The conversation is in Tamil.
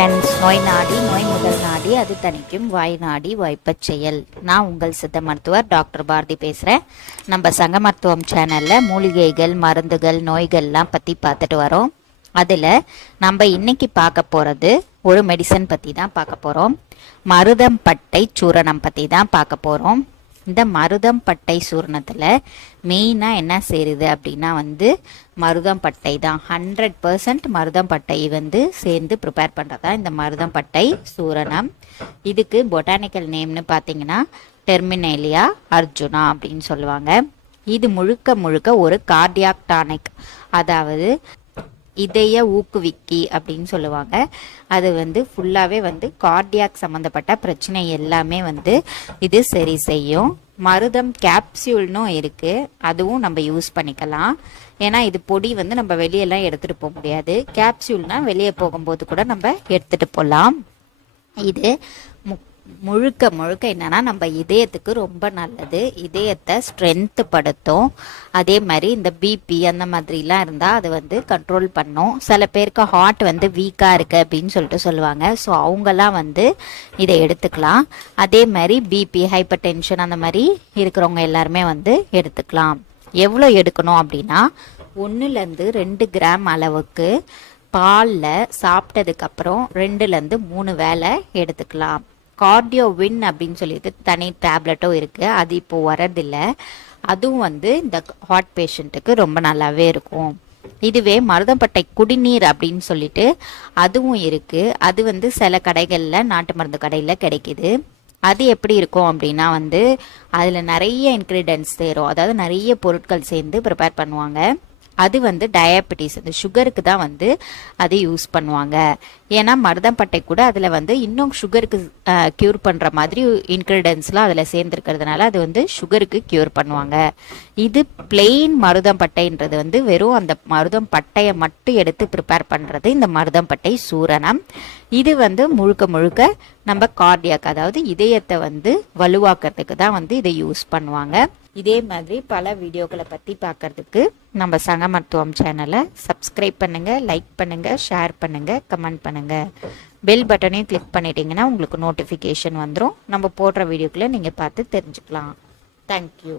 ஃப்ரெண்ட்ஸ் நோய் நாடி நோய் முதல் நாடி அது தணிக்கும் வாய் நாடி வாய்ப்பச் செயல். நான் உங்கள் சித்த மருத்துவர் டாக்டர் பாரதி பேசுகிறேன் நம்ம சங்க மருத்துவம் சேனலில் மூலிகைகள் மருந்துகள் நோய்கள்லாம் பற்றி பார்த்துட்டு வரோம். அதில் நம்ம இன்னைக்கு பார்க்க போகிறது ஒரு மெடிசன் பற்றி தான் பார்க்க போகிறோம் மருதம் பட்டை சூரணம் பற்றி தான் பார்க்க போகிறோம் இந்த மருதம் பட்டை சூர்ணத்தில் மெயினாக என்ன சேருது அப்படின்னா வந்து மருதம் பட்டை தான். ஹண்ட்ரட் பர்சன்ட் மருதம் பட்டை வந்து சேர்ந்து ப்ரிப்பேர் பண்ணுறதா இந்த மருதம் பட்டை சூரணம். இதுக்கு பொட்டானிக்கல் நேம்னு பார்த்தீங்கன்னா டெர்மினேலியா அர்ஜுனா அப்படின்னு சொல்லுவாங்க. இது முழுக்க முழுக்க ஒரு கார்டியாக் டானிக் அதாவது இதய ஊக்குவிக்கி அப்படின்னு சொல்லுவாங்க. அது வந்து ஃபுல்லாகவே வந்து கார்டியாக் சம்மந்தப்பட்ட பிரச்சனை எல்லாமே வந்து இது சரி செய்யும். மருதம் கேப்சியூல்னும் இருக்குது அதுவும் நம்ம யூஸ் பண்ணிக்கலாம். ஏன்னா இது பொடி வந்து நம்ம வெளியெல்லாம் எடுத்துகிட்டு போக முடியாது. கேப்சியூல்னால் வெளியே போகும்போது கூட நம்ம எடுத்துகிட்டு போகலாம் இது முக் முழுக்க முழுக்க என்னன்னா நம்ம இதயத்துக்கு ரொம்ப நல்லது. இதயத்தை ஸ்ட்ரென்த் படுத்தும் அதே மாதிரி இந்த பிபி அந்த மாதிரிலாம் இருந்தால் அது வந்து கண்ட்ரோல் பண்ணும். சில பேருக்கு ஹார்ட் வந்து வீக்காக இருக்குது அப்படின்னு சொல்லிட்டு சொல்லுவாங்க. ஸோ அவங்கெல்லாம் வந்து இதை எடுத்துக்கலாம். அதே மாதிரி பிபி ஹைப்பர் டென்ஷன் அந்த மாதிரி இருக்கிறவங்க எல்லாருமே வந்து எடுத்துக்கலாம். எவ்வளோ எடுக்கணும் அப்படின்னா ஒன்றுலேருந்து ரெண்டு கிராம் அளவுக்கு பாலில் சாப்பிட்டதுக்கப்புறம் ரெண்டுலேருந்து மூணு வேலை எடுத்துக்கலாம். கார்டியோ வின் அப்படின்னு சொல்லிட்டு தனி டேப்லெட்டும் இருக்குது அது இப்போ வரதில்ல. அதுவும் வந்து இந்த ஹார்ட் பேஷண்ட்டுக்கு ரொம்ப நல்லாவே இருக்கும். இதுவே மருதம்பட்டை குடிநீர் அப்படின்னு சொல்லிட்டு அதுவும் இருக்குது அது வந்து சில கடைகளில் நாட்டு மருந்து கடையில் கிடைக்குது. அது எப்படி இருக்கும் அப்படின்னா வந்து அதில் நிறைய இன்க்ரீடியன்ஸ் சேரும். அதாவது நிறைய பொருட்கள் சேர்ந்து ப்ரிப்பேர் பண்ணுவாங்க. அது வந்து டயபெட்டிஸ் இந்த சுகருக்கு தான் வந்து அது யூஸ் பண்ணுவாங்க. ஏன்னா மருதம்பட்டை கூட அதில் வந்து இன்னும் சுகருக்கு க்யூர் பண்ணுற மாதிரி இன்க்ரீடியன்ஸ்லாம் அதில் சேர்ந்துருக்கிறதுனால அது வந்து சுகருக்கு க்யூர் பண்ணுவாங்க. இது பிளெயின் மருதம்பட்டைன்றது வந்து வெறும் அந்த மருதம் பட்டையை மட்டும் எடுத்து ப்ரிப்பேர் பண்ணுறது இந்த மருதம்பட்டை சூரணம். இது வந்து முழுக்க முழுக்க நம்ம கார்டியாக் அதாவது இதயத்தை வந்து வலுவாக்குறதுக்கு தான் வந்து இதை யூஸ் பண்ணுவாங்க. இதே மாதிரி பல வீடியோக்களை பற்றி பார்க்கறதுக்கு நம்ம சங்க மருத்துவம் சேனலை சப்ஸ்கிரைப் பண்ணுங்கள் லைக் பண்ணுங்கள் ஷேர் பண்ணுங்கள் கமெண்ட் பண்ணுங்கள் பெல் பட்டனையும் கிளிக் பண்ணிட்டீங்கன்னா உங்களுக்கு நோட்டிஃபிகேஷன் வந்துடும் நம்ம போடுற வீடியோக்களை நீங்கள் பார்த்து தெரிஞ்சுக்கலாம். தேங்க்யூ